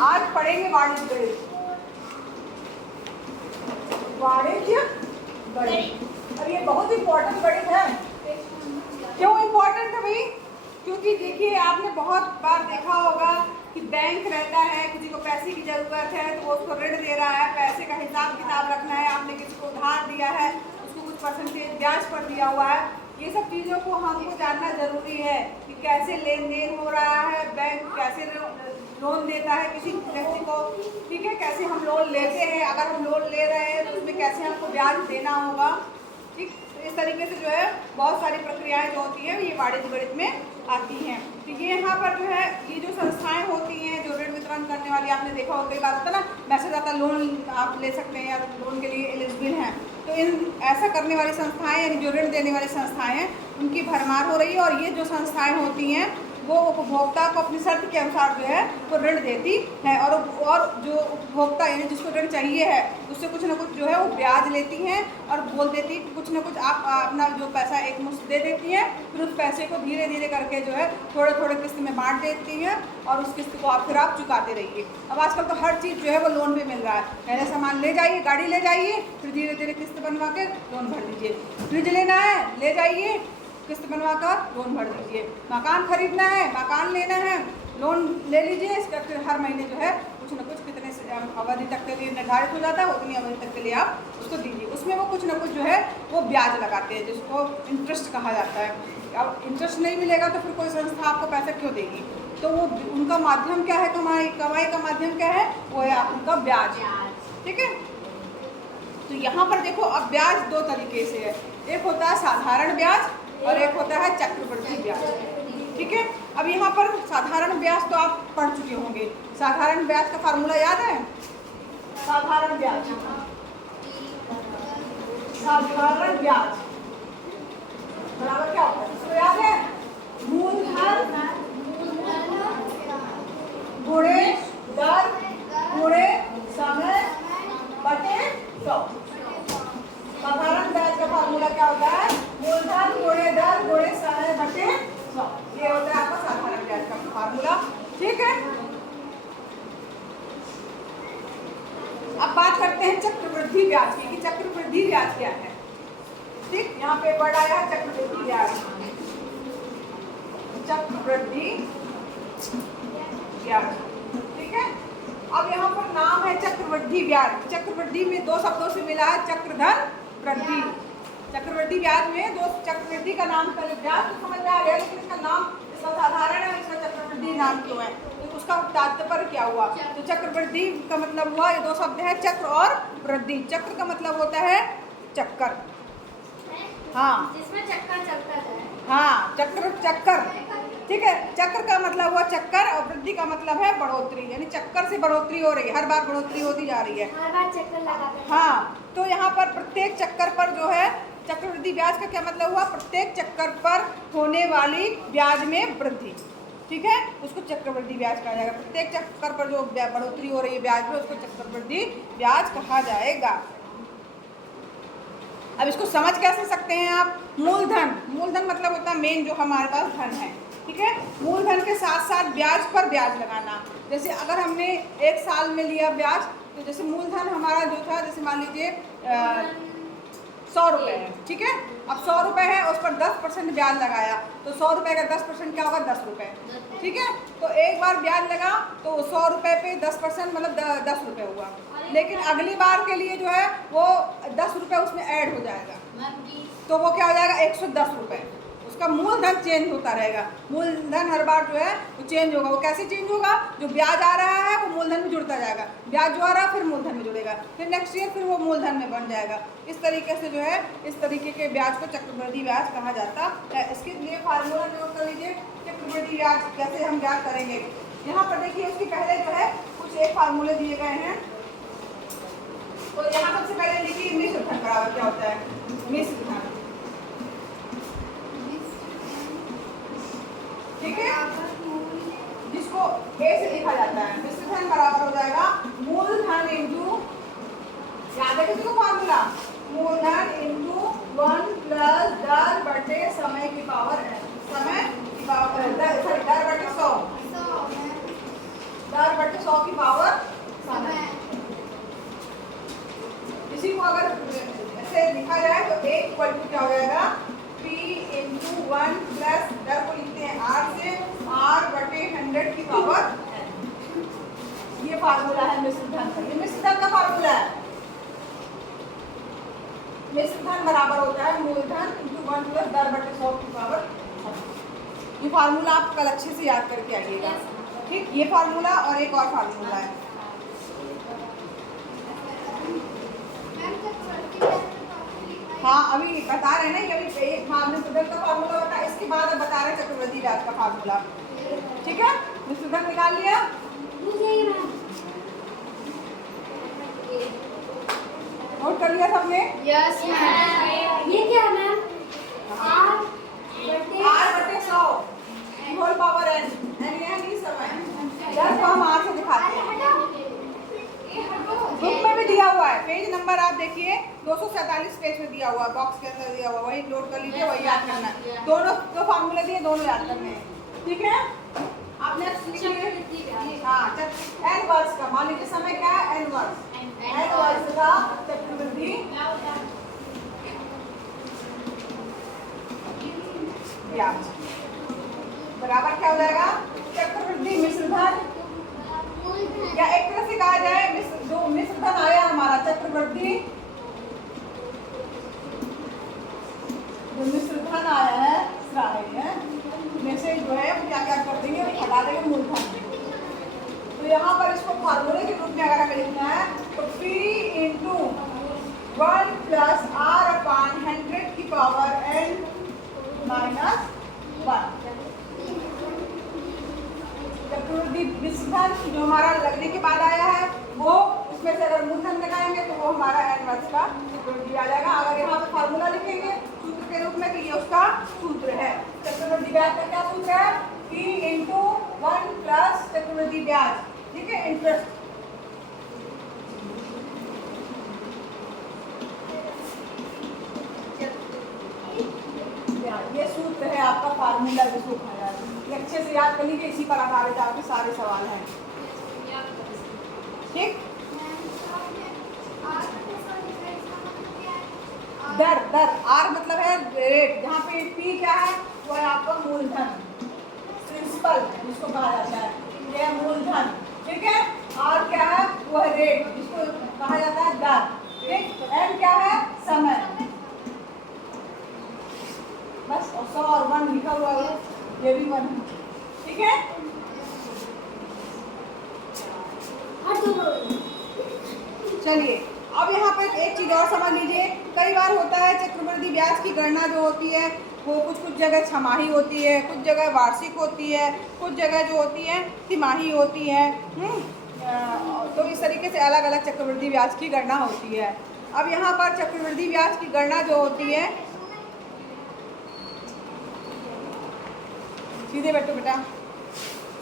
आज पढ़ेंगे वाणिज्य गणित। वाणिज्य गणित, और ये बहुत इंपॉर्टेंट गणित है। क्यों इंपॉर्टेंट है भाई? क्योंकि देखिए आपने बहुत बार देखा होगा कि बैंक रहता है, किसी को पैसे की जरूरत है तो वो उसको ऋण दे रहा है, पैसे का हिसाब किताब रखना है, आपने किसी को उधार दिया है उसको कुछ परसेंटेज ब्याज पर दिया हुआ है। ये सब चीज़ों को हमको जानना जरूरी है कि कैसे लेन देन हो रहा है, बैंक कैसे लोन देता है किसी व्यक्ति को, ठीक है, कैसे हम लोन लेते हैं, अगर हम लोन ले रहे हैं तो उसमें कैसे हमको ब्याज देना होगा, ठीक। तो इस तरीके से जो है बहुत सारी प्रक्रियाएं जो होती हैं ये वाणिज्य गणित में आती हैं। तो ये यहाँ पर जो है ये जो संस्थाएं होती हैं जो ऋण वितरण करने वाली, आपने देखा हो कई बार होता है ना, मैसेज आता लोन आप ले सकते हैं या लोन के लिए एलिजिबल हैं, तो इन ऐसा करने वाली संस्थाएं यानी जो ऋण देने वाली संस्थाएं हैं उनकी भरमार हो रही है। और ये जो संस्थाएं होती हैं वो उपभोक्ता को अपनी शर्त के अनुसार जो है वो ऋण देती है, और जो उपभोक्ता यानी जिसको ऋण चाहिए है उससे कुछ ना कुछ जो है वो ब्याज लेती हैं और बोल देती कुछ ना कुछ आप अपना जो पैसा एक मुश्त दे देती हैं, फिर उस पैसे को धीरे धीरे करके जो है थोड़े थोड़े किस्त में बांट देती हैं और उस किस्त को फिर आप चुकाते रहिए। अब आजकल तो हर चीज़ जो है वो लोन पे मिल रहा है, पहले सामान ले जाइए, गाड़ी ले जाइए, फिर धीरे धीरे किस्त बनवा के लोन भर दीजिए। फ्रिज लेना है ले जाइए, किस्त बनवा कर लोन भर दीजिए। मकान खरीदना है, मकान लेना है, लोन ले लीजिए, इसका फिर हर महीने जो है कुछ न कुछ कितने अवधि तक के लिए निर्धारित हो जाता है, उतनी अवधि तक के लिए आप उसको दीजिए। उसमें वो कुछ न कुछ जो है वो ब्याज लगाते हैं जिसको इंटरेस्ट कहा जाता है। अब इंटरेस्ट नहीं मिलेगा तो फिर कोई संस्था आपको पैसा क्यों देगी? तो वो उनका माध्यम क्या है, कमाई का माध्यम क्या है, वो है उनका ब्याज, ठीक है। तो यहाँ पर देखो अब ब्याज दो तरीके से है, एक होता है साधारण ब्याज और एक होता है चक्रवृद्धि ब्याज, ठीक है। अब यहाँ पर साधारण ब्याज तो आप पढ़ चुके होंगे। साधारण ब्याज का फार्मूला याद है? साधारण ब्याज, साधारण ब्याज बराबर क्या होता है, इसको याद है? मूलधन गुणे दर गुणे समय बटे 100। साधारण ब्याज का फार्मूला क्या होता है? मूलधन गुणे दर गुणे समय बटे 100। ये होता है आपका साधारण ब्याज का फार्मूला, ठीक है। अब बात करते हैं चक्रवृद्धि ब्याज की कि चक्रवृद्धि ब्याज क्या है, ठीक। यहाँ पे वर्ड आया है चक्रवृद्धि ब्याज, चक्रवृद्धि ब्याज, ठीक है। अब यहाँ पर नाम है चक्रवृद्धि ब्याज। चक्रवृद्धि में दो शब्दों से मिला है, चक्रधर वृद्धि। चक्रवृद्धि ब्याज में दो, चक्रवृद्धि का नाम का ब्याज तो समझ में आ गया, लेकिन इसका नाम इसका साधारण है, इसका चक्रवृद्धि नाम क्यों है, तो उसका तात्पर्य क्या हुआ? तो चक्रवृद्धि का मतलब हुआ, ये दो शब्द है चक्र और वृद्धि। चक्र का मतलब होता है चक्कर, हाँ जिसमें चक्कर चलता है, हाँ चक्कर, ठीक है। चक्र का मतलब हुआ चक्कर और वृद्धि का मतलब है बढ़ोतरी, यानी चक्कर से बढ़ोतरी हो रही है, हर बार बढ़ोतरी होती जा रही है, हर बार चक्कर लगाते हैं। हाँ। तो यहाँ पर प्रत्येक चक्कर पर जो है चक्रवृद्धि ब्याज का क्या मतलब हुआ? प्रत्येक चक्कर पर होने वाली ब्याज में वृद्धि, ठीक है, उसको चक्रवृद्धि ब्याज कहा जाएगा। प्रत्येक चक्कर पर जो बढ़ोतरी हो रही है ब्याज में उसको चक्रवृद्धि ब्याज कहा जाएगा। अब इसको समझ कैसे सकते हैं आप? मूलधन, मूलधन मतलब होता है मेन जो हमारे पास धन है, ठीक है। मूलधन के साथ साथ ब्याज पर ब्याज लगाना। जैसे अगर हमने एक साल में लिया ब्याज, तो जैसे मूलधन हमारा जो था, जैसे मान लीजिए 100 रुपये है, ठीक है। अब 100 रुपये है, उस पर 10% ब्याज लगाया, तो 100 रुपये का 10% क्या होगा? 10 रुपये, ठीक है। तो एक बार ब्याज लगा तो 100 रुपये पे 10% मतलब 10 रुपये हुआ, लेकिन अगली बार के लिए जो है वो 10 रुपये उसमें ऐड हो जाएगा, तो वो क्या हो जाएगा? 110 रुपये। उसका मूलधन चेंज होता रहेगा, मूलधन हर बार जो है वो चेंज होगा। वो कैसे चेंज होगा? जो ब्याज आ रहा है वो मूलधन में जुड़ता जाएगा, ब्याज जो आ रहा है फिर मूलधन में जुड़ेगा, फिर नेक्स्ट ईयर फिर वो मूलधन में बन जाएगा। इस तरीके से जो है इस तरीके के ब्याज को चक्रवृद्धि ब्याज कहा जाता है। इसके लिए फार्मूला नोट कर लीजिए, चक्रवृद्धि ब्याज कैसे हम ज्ञात करेंगे। यहाँ पर देखिए उसके पहले जो है कुछ एक फार्मूले दिए गए हैं, तो यहाँ सबसे पहले लिखिए मिश्र धन बराबर क्या होता है? मिश्र धन, ठीक है, जिसको ए से लिखा जाता है। मिश्र धन बराबर हो जाएगा मूलधन इंटू, याद है किसी को फार्मूला? मूलधन इंटू 1 प्लस दर बटे समय की पावर n, समय की पावर दर बटे 100, 10 बटे 100 की पावर समय। इसी को अगर ऐसे लिखा जाए तो A इक्वल टू क्या हो जाएगा, P इंटू 1 प्लस 10 को लिखते हैं R से, R बटे 100 की पावर n। ये फार्मूला है मिश्र धन का। ये मिश्र धन का फार्मूला है। मिश्र धन बराबर होता है मूलधन इंटू 1 प्लस 10 बटे 100 की पावर। ये फार्मूला आप कल अच्छे से याद करके आइएगा, ठीक। ये फार्मूला और एक और फार्मूला है। हाँ अभी बता रहे हैं ना, ये अभी एक मिश्र धन का फार्मूला बता, इसके बाद अब बता रहे हैं चक्रवृद्धि ब्याज का फार्मूला, ठीक है। मिश्र धन निकाल लिया, नोट कर लिया सबने? Yes ma'am. ये क्या मैम? R बटे 100 होल पावर n, n यह नहीं समय, 10 को हम R से दिखाते हैं। बुक में भी दिया हुआ है, पेज नंबर आप देखिए 247 पेज में दिया हुआ है, बॉक्स के अंदर दिया हुआ, वही नोट कर लीजिए, वही याद करना है। दोनों दो फार्मूले दिए, दोनों याद करने हैं, ठीक है। आपने हाँ n वर्ष का, मान लीजिए समय क्या है, n वर्ष, n वर्ष का चक्रवृद्धि ब्याज बराबर क्या हो जाएगा, चक्रवृद्धि मिश्र धन, या एक तरह से कहा जाए जो मिश्र धन आया हमारा चक्रवृद्धि, जो मिश्र धन आया है में से जो है वो क्या क्या कर देंगे, वो हटा देंगे मूलधन। तो यहाँ पर इसको फार्मूले के रूप में अगर हमें लिखना है तो P इंटू 1 प्लस R अपान 100 की पावर n माइनस 1। चक्रवृद्धि मिश्र धन जो हमारा लगने के बाद आया है, वो उसमें से अगर मूलधन लगाएंगे तो वो हमारा n वर्ष का चक्रवृद्धि आ जाएगा। अगर यहाँ पे फार्मूला लिखेंगे सूत्र के रूप में, तो ये उसका सूत्र है। चक्रवृद्धि ब्याज का क्या सूत्र है, P इंटू 1 प्लस चक्रवृद्धि ब्याज, ठीक है, इंटरेस्ट। ये सूत्र है आपका फार्मूला, जिसको कहा जाता है। ये अच्छे से याद कर लीजिए, इसी पर आधारित आपके सारे सवाल हैं, ठीक। दर R मतलब है रेट, जहाँ पे P क्या है, वो है आपका मूलधन, प्रिंसिपल जिसको कहा जाता है, ये है मूलधन, ठीक है। R क्या है, वो है रेट, जिसको कहा जाता है दर, ठीक। M क्या है, समय, बस। और 100 और 1 लिखा हुआ है, ये भी 1 है, ठीक है। चलिए अब यहाँ पर एक चीज और समझ लीजिए। कई बार होता है चक्रवृद्धि ब्याज की गणना जो होती है वो कुछ जगह छमाही होती है, कुछ जगह वार्षिक होती है, कुछ जगह जो होती है तिमाही होती है। तो इस तरीके से अलग अलग चक्रवृद्धि ब्याज की गणना होती है। अब यहाँ पर चक्रवृद्धि ब्याज की गणना जो होती है, सीधे बैठो बेटा।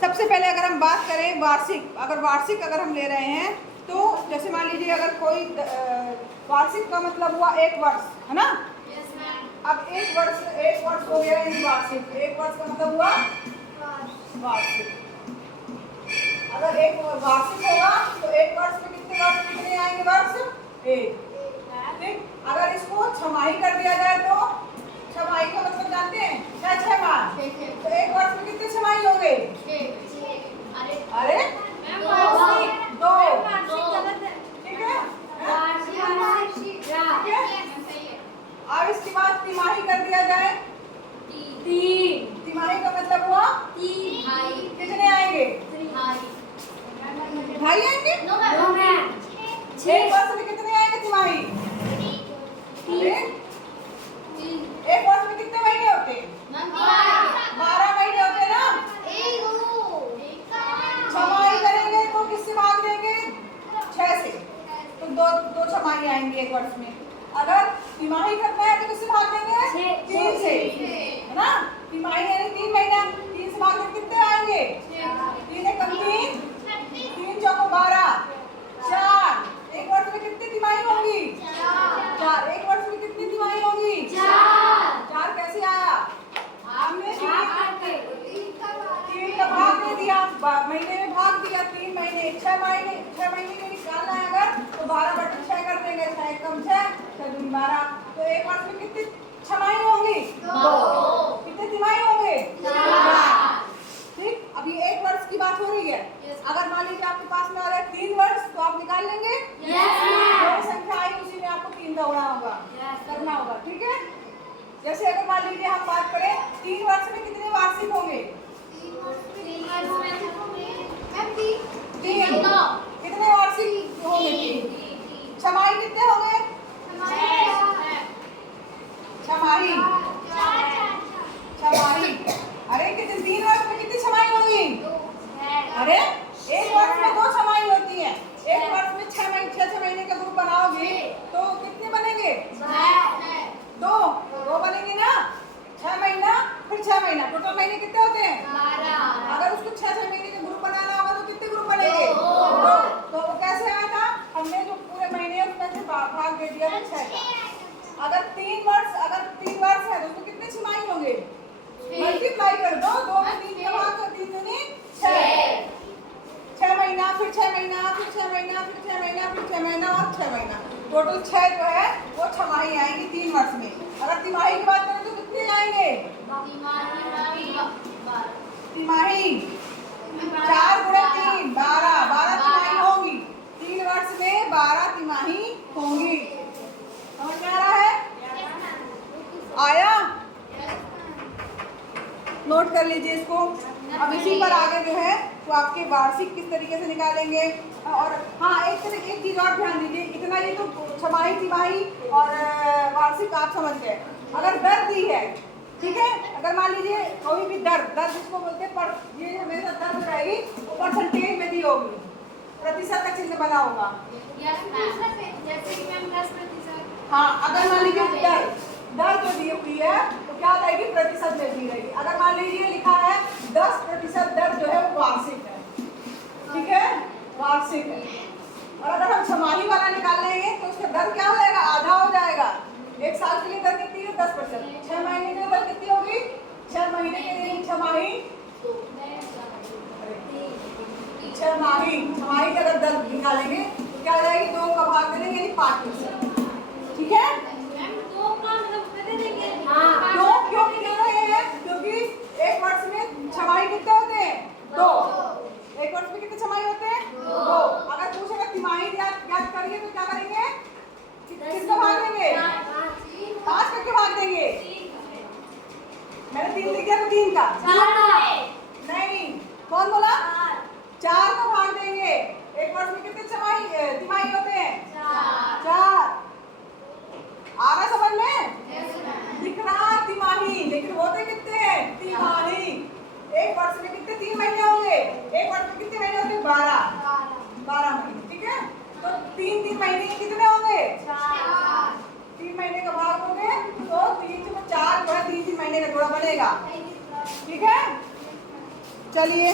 सबसे पहले अगर हम बात करें वार्षिक, अगर हम ले रहे हैं तो जैसे मान लीजिए अगर कोई वार्षिक का मतलब हुआ 1 वर्ष, है ना। अब 1 वर्ष हो गया वार्षिक, 1 वर्ष का मतलब हुआ वार्षिक। अगर 1 वार्षिक होगा तो 1 वर्ष में कितने आएंगे वर्ष, 1, ठीक। अगर इसको छमाही कर दिया जाए तो छमाही का मतलब जानते हैं, 6 माह, तो 1 वर्ष में कितने छमाही होंगे, अरे 2, ठीक है। अब इसके बाद तिमाही कर दिया जाए, 3, तिमाही का मतलब हुआ 3, कितने आएंगे, 2.5 आएंगे। 1 वर्ष में कितने आएंगे तिमाही, 1 वर्ष में कितने महीने होते, 12 महीने होते ना। छमाही करेंगे तो किससे भाग देंगे, 6 से, तो 2 छमाही आएंगी 1 वर्ष में। अगर तिमाही करना है तो किससे भाग देंगे, 3 से, है ना। तिमाही यानी 3 महीना, 3 से भाग देंगे कितने आएंगे, 3 एकम 3, 3 चौको 12, 4। 1 वर्ष में कितनी तिमाही होंगी, 4। 1 वर्ष में कितनी तिमाही होंगी, 4 कैसे आया, आपने 3 का भाग दे दिया, महीने में भाग दिया, 3 6 महीने में निकालना है अगर तो 12/6 कर देंगे। 6 कम 6, 6 दूनी 12। तो एक वर्ष में कितनी छमाही होंगी? 2। कितने तिमाही होंगे? 4। ठीक, अब ये एक वर्ष की बात हो रही है। अगर मान लीजिए आपके पास में आ रहा है 3 वर्ष, तो आप निकाल लेंगे। जो संख्या आई उसी में आपको 3 दौड़ना होगा, करना होगा। ठीक है, जैसे अगर मान लीजिए हम बात करें 3 वर्ष में कितने वार्षिक होंगे? 3। कितने वार्षिक होंगे? 3। छमाही कितने होंगे? छमाही छमाही अरे कितने 3 वर्ष में कितनी छमाही होंगी? अरे एक वर्ष में 2 छमाही होती है। एक वर्ष में 6 महीने का ग्रुप बनाओगे तो कितने बनेंगे? 2 बनेंगे ना। 6 महीना फिर 6 महीना, टोटल महीने कितने होते हैं? 12। अगर उसको 6 महीने का ग्रुप बनाना होगा तो कितने ग्रुप बनेंगे? 2। तो वो कैसे आया था? हमने जो पूरे महीने उसमें से भाग दे दिया 6 का। अगर 3 वर्ष है तो उसमें कितने छमाही होंगे? मल्टीप्लाई कर दो। 2 में 3 का भाग तो 3 दूनी 6। 6 महीना फिर 6 महीना फिर 6 महीना फिर 6 महीना फिर 6 महीना और 6 महीना, टोटल 6 जो है वो छमाही आएगी 3 वर्ष में। अगर तिमाही की बात करें तो कितने आएंगे? तिमाही 4 गुणे 3 12 तिमाही होंगी। 3 वर्ष में 12 तिमाही होंगी। समझ में आ रहा है? आया? नोट कर लीजिए इसको। अब इसी पर आगे जो है तो आपके वार्षिक किस तरीके से निकालेंगे। और हाँ, एक चीज और ध्यान दीजिए। इतना ये तो छमाही तिमाही और वार्षिक आप समझ गए। अगर दर दी है, ठीक है, अगर मान लीजिए कोई भी दर जिसको बोलते हैं पर, ये हमेशा दर रहेगी वो परसेंटेज में दी होगी, प्रतिशत का चिन्ह बना होगा। हाँ, अगर मान लीजिए दर जो दी हुई है तो क्या रहेगी? प्रतिशत में दी रहेगी। अगर मान लीजिए लिखा है 10% दर जो है वो वार्षिक है, ठीक है, वार्षिक है। और अगर हम छमाही वाला निकाल लेंगे तो उसका दर क्या हो जाएगा? आधा हो जाएगा। एक साल के लिए दर कितनी है? 10%। 6 महीने के लिए दर कितनी होगी? 6 महीने के लिए छमाही छमाही की अगर दर निकालेंगे तो क्या हो जाएगी? 2 का भाग दे देंगे यानी 5%। ठीक है, क्यों नहीं दे रहे हैं? क्योंकि एक वर्ष में छमाही कितने होते हैं? 2। एक वर्ष में कितने छमाही होते हैं? 2। अगर पूछेगा तिमाही याद करिए तो क्या करेंगे? किसका भाग देंगे? 5 करके भाग देंगे। मैंने 3 लिख दिया तो 3 का नहीं, कौन बोला? 4 का भाग देंगे। एक वर्ष में कितने तिमाही होते हैं? 4। आ रहा समझ में? दिख रहा तिमाही, लेकिन होते कितने हैं? तिमाही। एक वर्ष में कितने 3 महीने होंगे? एक वर्ष में कितने महीने होते हैं? 12 महीने। ठीक है, तो 3 महीने कितने होंगे? 3 महीने का भाग होंगे तो 3 से 4 जो है 3 महीने का जोड़ा बनेगा। ठीक है, चलिए